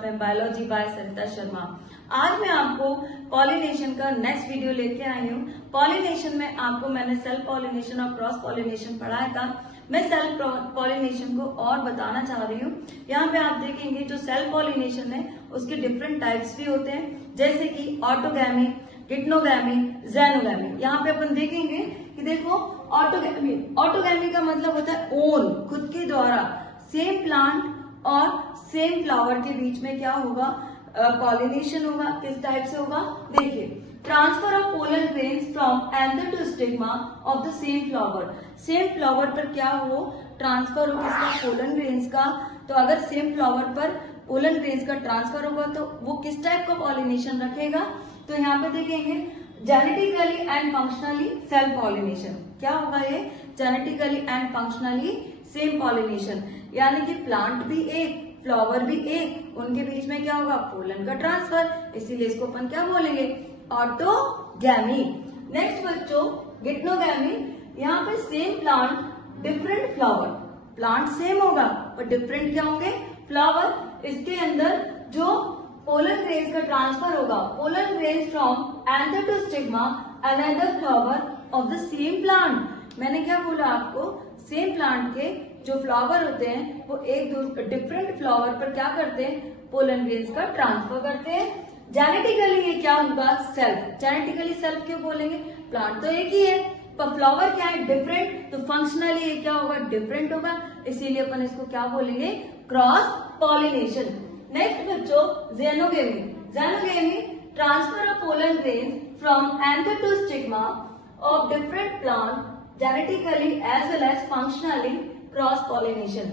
Class में biology by सरिता शर्मा। आज मैं आपको पॉलिनेशन का नेक्स्ट वीडियो लेके आई हूँ। पॉलिनेशन में आपको मैंने सेल्फ पॉलिनेशन और क्रॉस पॉलिनेशन पढ़ाया था। मैं सेल्फ पॉलिनेशन को और बताना चाह रही हूँ। यहाँ पे आप देखेंगे जो सेल्फ पॉलिनेशन है उसके डिफरेंट टाइप्स भी होते हैं, जैसे कि ऑटोगैमी, गिटनोगैमी, ज़ैनोगैमी। यहाँ पे अपन देखेंगे कि देखो ऑटोगैमी का मतलब होता है ओन, खुद के द्वारा। सेम प्लांट और सेम फ्लावर के बीच में क्या होगा, पॉलिनेशन होगा। किस टाइप से होगा, देखिए, transfer of pollen grains from anther to stigma of the same flower. Same flower पर क्या हो, ट्रांसफर हो किसका, पोलन ग्रेन्स का। तो अगर सेम फ्लावर पर पोलन ग्रेन्स का ट्रांसफर होगा तो वो किस टाइप का पॉलिनेशन रखेगा, तो यहाँ पे देखेंगे genetically and functionally self pollination. क्या होगा ये, genetically and functionally same pollination, यानी कि प्लांट भी एक, फ्लावर भी एक, उनके बीच में क्या होगा, पोलन का ट्रांसफर। इसीलिए इसको अपन क्या बोलेंगे, ऑटोगैमी। नेक्स्ट बच्चों, गिटनोगैमी। यहाँ पे same plant different flower, plant same होगा पर डिफरेंट क्या होंगे, फ्लावर। इसके अंदर जो पोलन ग्रेन्स का ट्रांसफर होगा, pollen grains from anther to stigma another flower of the same plant. मैंने क्या बोला आपको, सेम प्लांट के जो फ्लावर होते हैं वो एक डिफरेंट फ्लावर पर क्या करते हैं, पोलन ग्रेन्स का ट्रांसफर करते हैं। जेनेटिकली ये क्या होगा, सेल्फ। जेनेटिकली सेल्फ क्यों बोलेंगे, प्लांट तो एक ही है पर फ्लावर क्या है, डिफरेंट। तो फंक्शनली ये क्या होगा, डिफरेंट होगा। इसीलिए अपन इसको क्या बोलेंगे, क्रॉस पॉलिनेशन। नेक्स्ट बच्चों, xenogamy. Xenogamy, transfer of pollen grains from anther to stigma of different plant genetically as well as functionally cross pollination.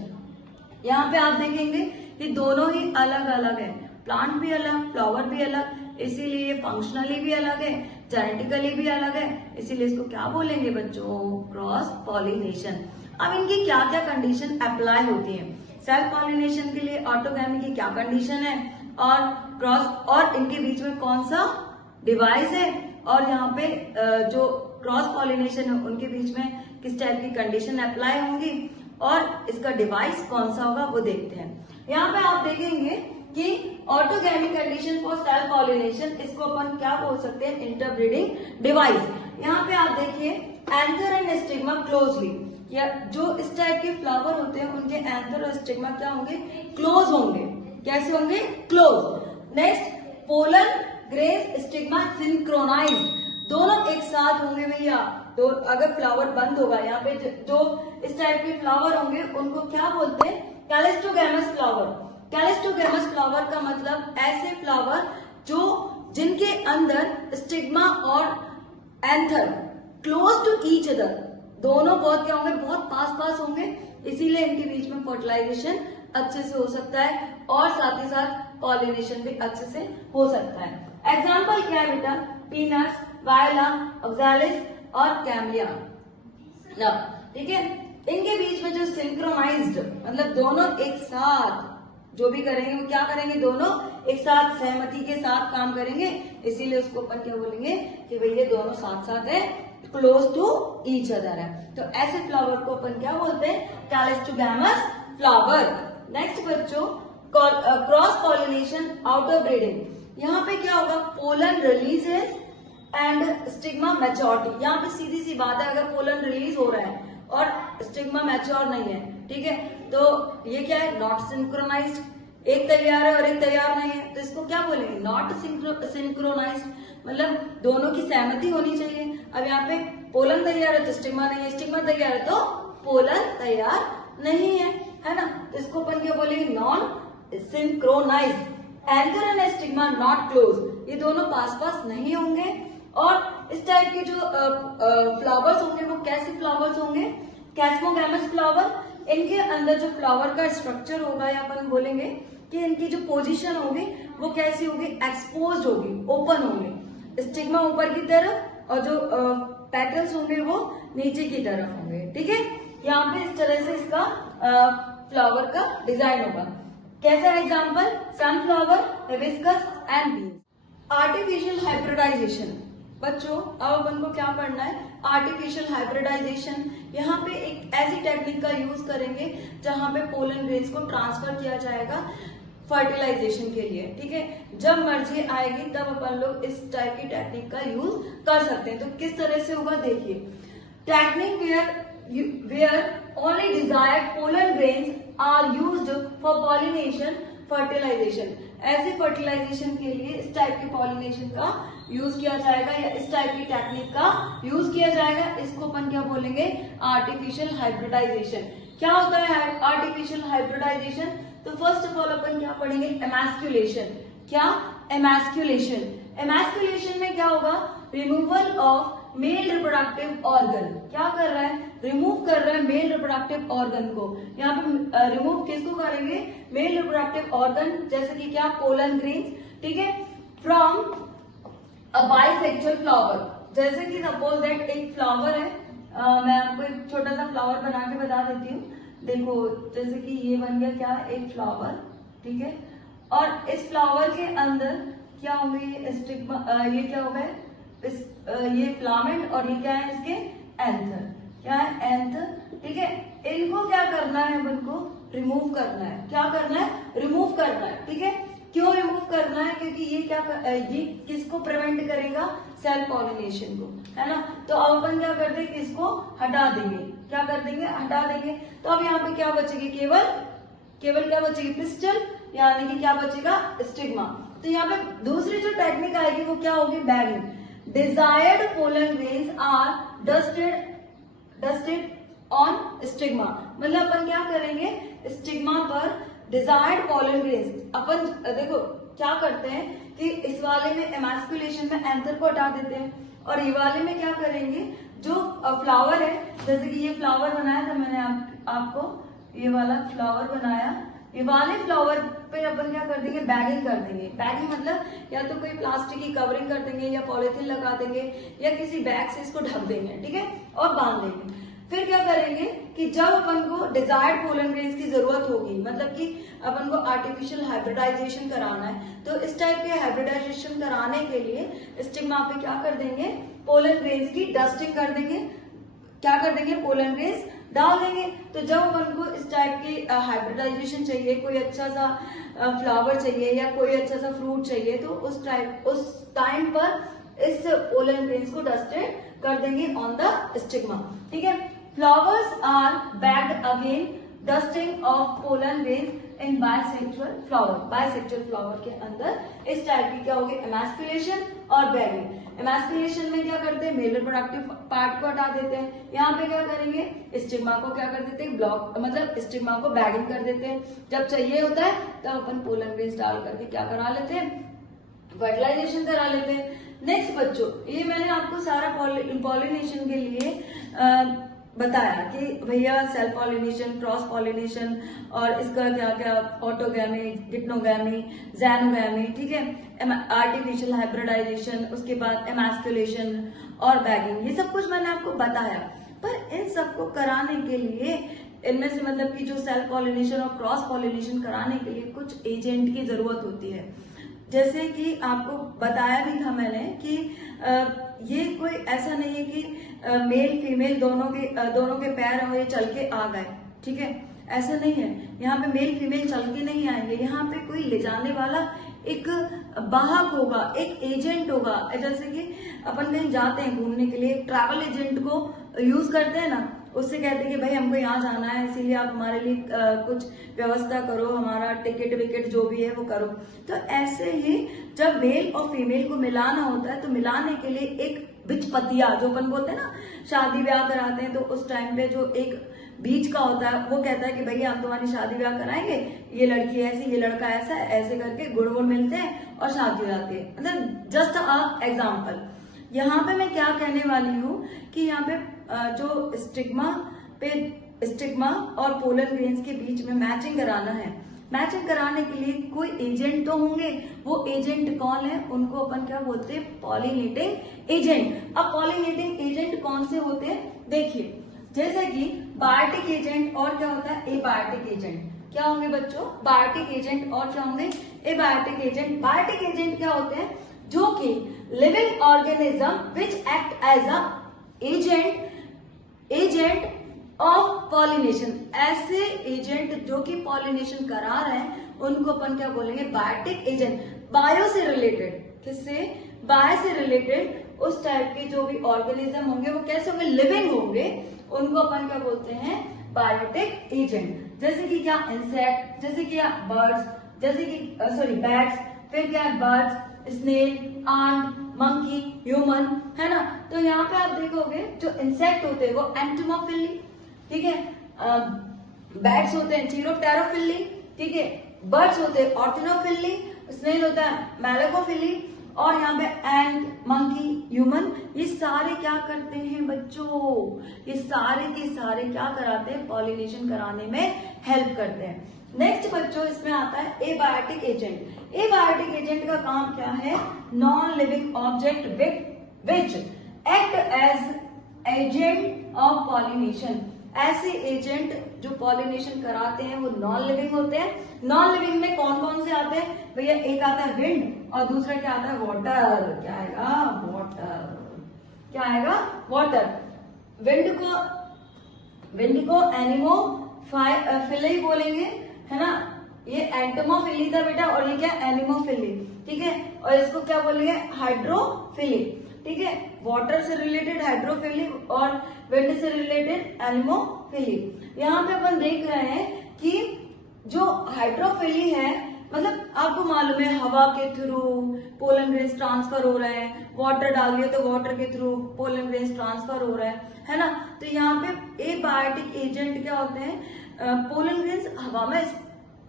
यहाँ पे आप देखेंगे कि दोनों ही अलग अलग है, प्लांट भी अलग, फ्लावर भी अलग, इसीलिए ये फंक्शनली भी अलग है, जेनेटिकली भी अलग है। इसीलिए इसको क्या बोलेंगे बच्चों, क्रॉस पॉलिनेशन। अब इनकी क्या क्या कंडीशन अप्लाई होती है, सेल्फ पॉलिनेशन के लिए ऑटोगैमी की क्या कंडीशन है, और क्रॉस, और इनके बीच में कौन सा डिवाइस है, और यहाँ पे जो क्रॉस पॉलिनेशन है उनके बीच में किस टाइप की कंडीशन अप्लाई होंगी, और इसका डिवाइस कौन सा होगा वो देखते हैं। यहाँ पे आप देखेंगे कि autogamy condition for self pollination, इसको अपन क्या बोल सकते हैं, इंटरब्रीडिंग डिवाइस। यहाँ पे आप देखिए एंथर एंड स्टिग्मा क्लोजली, या जो इस टाइप के फ्लावर होते हैं उनके एंथर और स्टिग्मा क्या होंगे, क्लोज होंगे। कैसे होंगे, close. Next, pollen grains stigma synchronise, दोनों एक साथ होंगे भैया। तो अगर फ्लावर बंद होगा, यहाँ पे जो इस टाइप के फ्लावर होंगे उनको क्या बोलते हैं, कैलिस्टोगैमस फ्लावर। कैलिस्टोगैमस फ्लावर का मतलब ऐसे फ्लावर जो जिनके अंदर स्टिग्मा और anther close to each other, दोनों बहुत क्या होंगे, बहुत पास पास होंगे। इसीलिए इनके बीच में फर्टिलाइजेशन अच्छे से हो सकता है और साथ ही साथ पॉलिनेशन भी अच्छे से हो सकता है। एग्जाम्पल क्या है बेटा, पीनट्स, वायला, ऑक्सैलिस और कैमलिया। ठीक है, इनके बीच में जो सिंक्रोनाइज्ड, मतलब दोनों एक साथ जो भी करेंगे वो क्या करेंगे, दोनों एक साथ सहमति के साथ काम करेंगे। इसीलिए उसको अपन क्या बोलेंगे कि भाई ये दोनों साथ साथ है, क्लोज टू ईच अदर है। तो ऐसे फ्लावर को अपन क्या बोलते हैं, कैलिस्टोगैमस फ्लावर। नेक्स्ट बच्चों, क्रॉस पॉलिनेशन आउटर ब्रीडिंग। यहाँ पे क्या होगा, pollen releases and stigma maturity. यहाँ पे सीधी सी बात है, अगर पोलन रिलीज हो रहा है और स्टिग्मा मैच्योर नहीं है, ठीक है, तो ये क्या है, नॉट सिंक्रोनाइज्ड। एक तैयार है और एक तैयार नहीं है, तो इसको क्या बोलेंगे, नॉट सिंक्रोनाइज्ड। मतलब दोनों की सहमति होनी चाहिए। अब यहाँ पे पोलन तैयार है तो स्टिग्मा नहीं है, स्टिग्मा तैयार है तो पोलन तैयार नहीं है ना। तो इसको अपन क्या बोलेंगे, non synchronised. Anther and stigma not close, ये दोनों पास पास नहीं होंगे। और इस टाइप के जो फ्लावर्स होंगे वो कैसे फ्लावर्स होंगे, कैस्मोगैमस फ्लावर। इनके अंदर जो फ्लावर का स्ट्रक्चर होगा, या अपन बोलेंगे कि इनकी जो पोजीशन होगी वो कैसी होगी, एक्सपोज्ड होगी, ओपन होंगे। स्टिग्मा ऊपर की तरफ और जो पेटल्स होंगे वो नीचे की तरफ होंगे। ठीक है, यहाँ पे इस तरह से इसका फ्लावर का डिजाइन होगा। कैसा example, sunflower, hibiscus and beans. Artificial hybridisation. बच्चों अब अपन को क्या पढ़ना है, आर्टिफिशियल हाइब्रिडाइजेशन। यहाँ पे एक ऐसी टेक्निक का यूज करेंगे जहाँ पे पोलन ग्रेन्स को ट्रांसफर किया जाएगा फर्टिलाइजेशन के लिए, ठीक है। जब मर्जी आएगी तब अपन लोग इस टाइप की टेक्निक का यूज कर सकते हैं। तो किस तरह से होगा देखिए, technique where only desired pollen grains are used for pollination fertilisation. ऐसे फर्टिलाइजेशन के लिए इस टाइप के पॉलिनेशन का यूज किया जाएगा या इस टाइप की टेक्निक का यूज किया जाएगा। इसको अपन क्या बोलेंगे, आर्टिफिशियल हाइब्रिडाइजेशन। क्या होता है आर्टिफिशियल हाइब्रिडाइजेशन? तो फर्स्ट ऑफ ऑल अपन क्या पढ़ेंगे, एमास्कुलेशन। क्या? एमास्कुलेशन। एमास्कुलेशन में क्या होगा, removal of male reproductive organ. क्या कर रहा है, रिमूव कर रहा है मेल रिप्रोडक्टिव ऑर्गन को। यहाँ पे रिमूव किसको करेंगे, मेल रिप्रोडक्टिव ऑर्गन, जैसे कि क्या, पोलन ग्रेन्स, ठीक है, फ्रॉम अ बाइसेक्सुअल फ्लावर। जैसे कि सपोज दैट एक फ्लावर है, मैं आपको एक छोटा सा फ्लावर बना के बता देती हूँ। देखो जैसे कि ये बन गया क्या, एक फ्लावर, ठीक है, और इस फ्लावर के अंदर क्या होंगे, ये स्टिग्मा, ये क्या होगा, इस ये फिलामेंट, और ये क्या है इसके एंथर। क्या है, एंथर, ठीक है। इनको क्या करना है, इनको रिमूव करना है। क्या करना है, रिमूव करना है, ठीक है। क्यों रिमूव करना है, क्योंकि ये क्या ये किसको प्रिवेंट करेगा, सेल्फ पॉलिनेशन को, है ना। तो अब अपन क्या कर देंगे, इसको हटा देंगे। क्या कर देंगे, हटा देंगे। तो अब यहाँ पे क्या बचेगी, केवल क्या बचेगी, पिस्टल, यानी कि क्या बचेगा, स्टिग्मा। तो यहाँ पे दूसरी जो टेक्निक आएगी वो क्या होगी, bagging. Desired pollen grains are dusted on stigma. मतलब अपन क्या करेंगे, स्टिग्मा पर डिजायर्ड पोलन ग्रेन्स अपन देखो क्या करते हैं कि इस वाले में एमास्कुलेशन में एंथर को हटा देते हैं, और ये वाले में क्या करेंगे, जो फ्लावर है, जैसे कि ये फ्लावर बनाया था मैंने आपको ये वाला फ्लावर बनाया, ये वाले फ्लावर पे अपन क्या कर देंगे, बैगिंग कर देंगे। बैगिंग मतलब या तो कोई प्लास्टिक की कवरिंग कर देंगे या पॉलिथीन लगा देंगे या किसी बैग से इसको ढक देंगे, ठीक है, और बांध देंगे। फिर क्या करेंगे कि जब अपन को डिजायर्ड पोलन ग्रेन्स की जरूरत होगी, मतलब कि अपन को आर्टिफिशियल हाइब्रिडाइजेशन कराना है, तो इस टाइप के हाइब्रिडाइजेशन कराने के लिए स्टिग्मा पे क्या कर देंगे, पोलन ग्रेन्स की डस्टिंग कर देंगे। क्या कर देंगे, पोलन ग्रेन्स डाल देंगे। तो जब अपन को इस टाइप की हाइब्रिडाइजेशन चाहिए, कोई अच्छा सा फ्लावर चाहिए या कोई अच्छा सा फ्रूट चाहिए, तो उस टाइम पर इस पोलन ग्रेन्स को डस्टेड कर देंगे ऑन द स्टिग्मा, ठीक है। Flowers are bagged again dusting of pollen grains in bisexual flower. Bisexual flower के अंदर इस टाइप की क्या होगी, एमास्कुलेशन और बैगिंग। एमास्कुलेशन में क्या करते हैं, मेल रिप्रोडक्टिव पार्ट को हटा देते हैं। यहाँ पे क्या करेंगे, स्टिग्मा को क्या कर देते हैं, ब्लॉक, मतलब स्टिग्मा को बैगिंग कर देते हैं। जब चाहिए होता है तब अपन पोलन ग्रेन्स डाल करके क्या करा लेते हैं, फर्टिलाइजेशन करा लेते हैं। नेक्स्ट बच्चों, ये मैंने आपको सारा पॉलिनेशन के लिए बताया कि भैया सेल्फ पॉलिनेशन, क्रॉस पॉलिनेशन और इसका क्या क्या, ऑटोगैमी, डिप्लोगैमी, ज़ैनोगैमी, ठीक है, आर्टिफिशियल हाइब्रिडाइजेशन, उसके बाद एमास्कुलेशन और बैगिंग, ये सब कुछ मैंने आपको बताया। पर इन सबको कराने के लिए इनमें से मतलब कि जो सेल्फ पॉलिनेशन और क्रॉस पॉलिनेशन कराने के लिए कुछ एजेंट की जरूरत होती है। जैसे कि आपको बताया भी था मैंने कि ये कोई ऐसा नहीं है कि मेल फीमेल दोनों के पैर और ये चल के आ गए, ठीक है, ऐसा नहीं है। यहाँ पे मेल फीमेल चल के नहीं आएंगे, यहाँ पे कोई ले जाने वाला एक वाहक होगा, एक एजेंट होगा। जैसे कि अपन कहीं जाते हैं घूमने के लिए, ट्रैवल एजेंट को यूज करते हैं ना, उससे कहते हैं कि भाई हमको यहाँ जाना है, इसीलिए आप हमारे लिए कुछ व्यवस्था करो, हमारा टिकट विकेट जो भी है वो करो। तो ऐसे ही जब मेल और फीमेल को मिलाना होता है, तो मिलाने के लिए एक बिचपतिया, जो अपन बोलते हैं ना, शादी ब्याह कराते हैं तो उस टाइम पे जो एक बीच का होता है, वो कहता है कि भैया हम तुम्हारी शादी ब्याह कराएंगे, ये लड़की ऐसी, ये लड़का ऐसा, ऐसे करके गुड़ गुड़ मिलते हैं और शादी हो जाती है। मतलब जस्ट अ एग्जाम्पल। यहाँ पे मैं क्या कहने वाली हूँ कि यहाँ पे जो स्टिग्मा और पोलन ग्रेन्स के बीच में मैचिंग कराना है, मैचिंग कराने के लिए कोई एजेंट तो होंगे। वो एजेंट कौन है, उनको अपन क्या बोलते हैं, पॉलिनेटिंग एजेंट। अब पॉलिनेटिंग एजेंट कौन से होते हैं, देखिए, जैसे कि बायोटिक एजेंट और क्या होता है, एबायोटिक एजेंट। क्या होंगे बच्चों, बायोटिक एजेंट और क्या होंगे, एबायोटिक एजेंट। बायोटिक एजेंट क्या होते हैं, जो कि living organism which act as a agent of pollination. ऐसे एजेंट जो कि पॉलिनेशन करा रहे हैं, उनको अपन क्या बोलेंगे, बायोटिक एजेंट। बायो से रिलेटेड, किससे, बायो से रिलेटेड उस टाइप के जो भी ऑर्गेनिज्म होंगे वो कैसे होंगे, लिविंग होंगे, उनको अपन क्या बोलते हैं, बायोटिक एजेंट। जैसे कि क्या, इंसेक्ट, जैसे कि बर्ड्स, जैसे कि सॉरी बैट्स, फिर क्या है birds, snail, ant, monkey, human, है ना। तो यहाँ पे आप देखोगे जो इंसेक्ट होते हैं वो एंटोमोफिली, ठीक है, बैट्स होते हैं चीरोप्टेरोफिली, ठीक है, बर्ड्स होते हैं ऑर्थिनोफिली, स्नेल होता है मैलेकोफिली, और यहाँ पे एंट, मंकी, ह्यूमन, ये सारे क्या करते हैं बच्चों, ये सारे के सारे क्या कराते हैं, पॉलिनेशन कराने में हेल्प करते हैं। नेक्स्ट बच्चों इसमें आता है एबायोटिक एजेंट। एबायोटिक एजेंट का काम क्या है, non living object which act as agent of pollination. ऐसे एजेंट जो पॉलिनेशन कराते हैं वो नॉन लिविंग होते हैं। नॉन लिविंग में कौन कौन से आते हैं भैया, एक आता है विंड और दूसरा क्या आता है, वाटर। क्या आएगा, वाटर। क्या आएगा, वाटर। विंड को एनिमोफिली बोलेंगे, है ना, ये एंटोमोफिली था बेटा, और ये क्या, एनिमोफिली, ठीक है, और इसको क्या बोलेंगे, हाइड्रोफिली, ठीक है। वाटर से रिलेटेड हाइड्रोफिली और विंड से रिलेटेड एनिमोफिली। यहाँ पे अपन देख रहे हैं कि जो हाइड्रोफिली है, मतलब आपको मालूम है हवा के थ्रू पोलन ग्रेन्स ट्रांसफर हो रहे हैं, वाटर डाल दिए तो वाटर के थ्रू पोलन ग्रेन्स ट्रांसफर हो रहा है ना। तो यहाँ पे एबायोटिक एजेंट क्या होते हैं, पोलन ग्रेन्स हवा में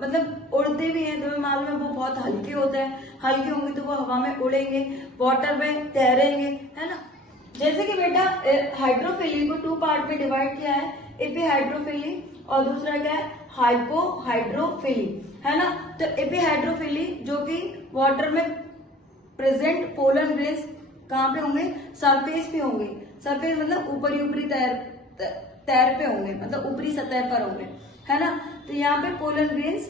मतलब उड़ते भी हैं, तुम्हें मालूम है वो बहुत हल्के होते हैं, हल्के होंगे तो वो हवा में उड़ेंगे, वाटर में तैरेंगे, है ना। जैसे कि बेटा हाइड्रोफिली को 2 पार्ट में डिवाइड किया है, एपीहाइड्रोफिली और दूसरा क्या है, हाइपोहाइड्रोफिली, है ना। तो एपीहाइड्रोफिली जो कि वाटर में प्रेजेंट पोलन ग्रेन्स कहाँ पे होंगे, सरफेस पे होंगे, सरफेस मतलब ऊपरी तैर पे होंगे, मतलब ऊपरी सतह पर होंगे, है ना। तो यहाँ पे पोलन ग्रेन्स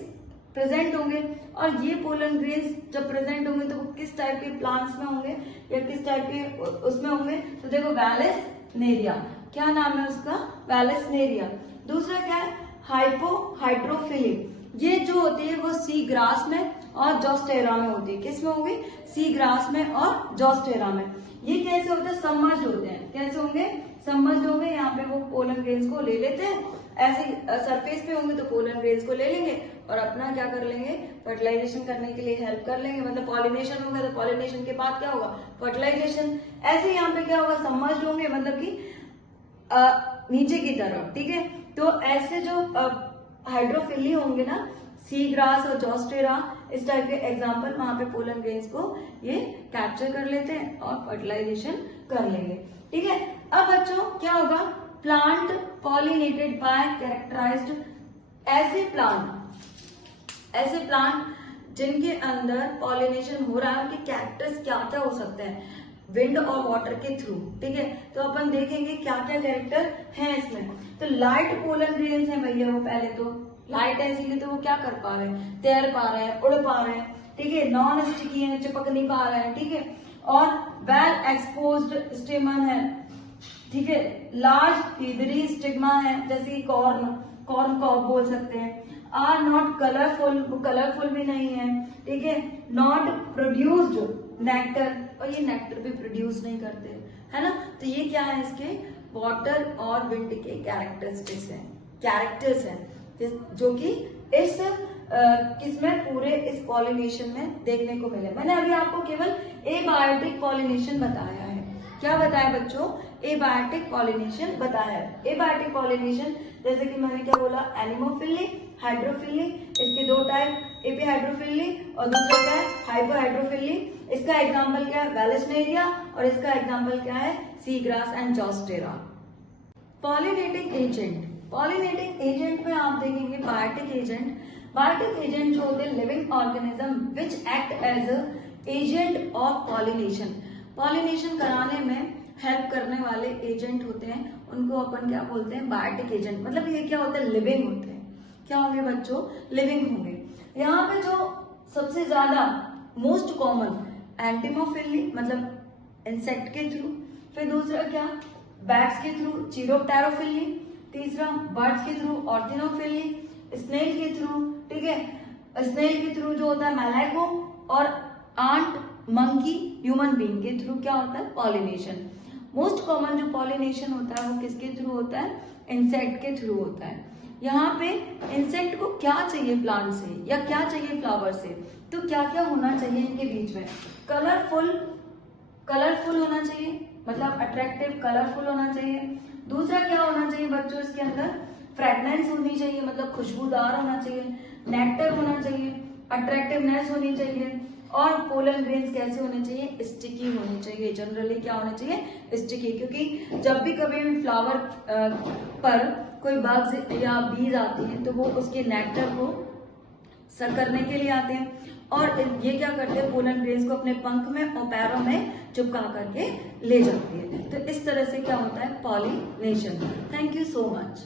प्रेजेंट होंगे, और ये पोलन ग्रेन्स जब प्रेजेंट होंगे तो वो किस टाइप के प्लांट्स में होंगे या किस टाइप के उसमें होंगे, तो देखो वैलेसनेरिया, क्या नाम है उसका, वैलेसनेरिया। दूसरा क्या है, हाइपोहाइड्रोफिली, ये जो होती है वो सी ग्रास में और जॉस्टेरा में होती है। किस में होंगे, सी ग्रास में और जॉस्टेरा में। ये कैसे होते हैं, सबमर्ज्ड होते हैं। कैसे होंगे, सबमर्ज्ड होंगे। यहाँ पे वो पोलन ग्रेन्स को ले लेते हैं, ऐसे सरफेस पे होंगे तो पोलन ग्रेन्स को ले लेंगे और अपना क्या कर लेंगे, फर्टिलाइजेशन करने के लिए हेल्प कर लेंगे। मतलब पॉलिनेशन होगा तो पॉलिनेशन के बाद क्या होगा, फर्टिलाइजेशन। ऐसे यहाँ पे क्या होगा, सबमर्ज्ड होंगे, मतलब कि नीचे की तरफ, ठीक है। तो ऐसे जो हाइड्रोफिली होंगे ना, सी ग्रास और जॉस्टेरा, इस टाइप के एग्जाम्पल, वहां पे पोलन ग्रेन्स को ये कैप्चर कर लेते हैं और फर्टिलाइजेशन कर लेंगे, ठीक है। अब बच्चों क्या होगा, प्लांट पॉलिनेटेड बाय कैरेक्टराइज्ड, ऐसे प्लांट जिनके अंदर पॉलिनेशन हो रहा है, उनके कैरेक्टर्स क्या क्या हो सकते हैं, विंड और वाटर के थ्रू, ठीक है। तो अपन देखेंगे क्या क्या कैरेक्टर हैं इसमें। तो लाइट पोलन ग्रेन्स है भैया, वो पहले तो लाइट है इसीलिए तो वो क्या कर पा रहे हैं, तैर पा रहे हैं, उड़ पा रहे हैं, ठीक है। नॉन स्टिकी है, चिपक नहीं पा रहे हैं, ठीक है। और वेल एक्सपोज्ड स्टेमन है, ठीक है। लार्ज फीदरी स्टिग्मा है, जैसे कि कॉर्न को बोल सकते हैं। आर नॉट कलरफुल, वो कलरफुल भी नहीं है, ठीक है। नॉट प्रोड्यूस्ड नेक्टर, और ये नेक्टर भी प्रोड्यूस नहीं करते, है ना। तो ये क्या है, इसके वाटर और विंड के कैरेक्टर्स हैं जो कि इस किसमें, पूरे इस पॉलिनेशन में देखने को मिले। मैंने अभी आपको केवल एबायोटिक पॉलिनेशन बताया है। क्या बताया बच्चों, एबायोटिक पॉलिनेशन बताया है। एबायोटिक पॉलिनेशन जैसे कि मैंने क्या बोला, एनिमोफिली, हाइड्रोफिली, इसके 2 टाइप, एपीहाइड्रोफिली और दूसरा क्या है, हाइपोहाइड्रोफिली। इसका एग्जाम्पल क्या है, वैलेसनेरिया, और इसका एग्जाम्पल क्या है, sea grass and Zostera. Pollinating agent में आप देखेंगे बायोटिक एजेंट जो होते हैं living organism which act as agent of pollination कराने में हेल्प करने वाले एजेंट होते हैं, उनको अपन क्या बोलते हैं, बायोटिक एजेंट। मतलब ये क्या होते हैं, लिविंग होते हैं। क्या होंगे बच्चों, लिविंग होंगे। यहाँ पे जो सबसे ज्यादा मोस्ट कॉमन एंटिमोफिली, मतलब इंसेक्ट के थ्रू, फिर दूसरा क्या, बैट्स के थ्रू चीरोप्टेरोफिली, तीसरा बर्ड्स के थ्रू ऑर्थिनोफिली, स्नेल के थ्रू, ठीक है, स्नेल के थ्रू जो होता है मैलाको, और आंट, मंकी, ह्यूमन बीइंग के थ्रू क्या होता है पॉलिनेशन। मोस्ट कॉमन जो पॉलिनेशन होता है वो किसके थ्रू होता है, इंसेक्ट के थ्रू होता है। यहाँ पे इंसेक्ट को क्या चाहिए प्लांट से या क्या चाहिए फ्लावर से, तो क्या क्या होना चाहिए इनके बीच में, कलरफुल होना चाहिए, मतलब अट्रैक्टिव कलरफुल होना चाहिए। दूसरा क्या होना चाहिए बच्चों, इसके अंदर फ्रेगनेंस होनी चाहिए, मतलब खुशबूदार होना चाहिए, नेक्टर होना चाहिए, अट्रैक्टिवनेस होनी चाहिए, और पोलन ग्रेन्स कैसे होने चाहिए, स्टिकी होने चाहिए। जनरली क्या होना चाहिए, स्टिकी, क्योंकि जब भी कभी भी फ्लावर पर कोई बग्स या बीज आती हैं तो वो उसके नेक्टर को सक करने के लिए आते हैं, और ये क्या करते हैं, पोलन ग्रेन्स को अपने पंख में और पैरों में चिपका करके ले जाते हैं। तो इस तरह से क्या होता है pollination. Thank you so much.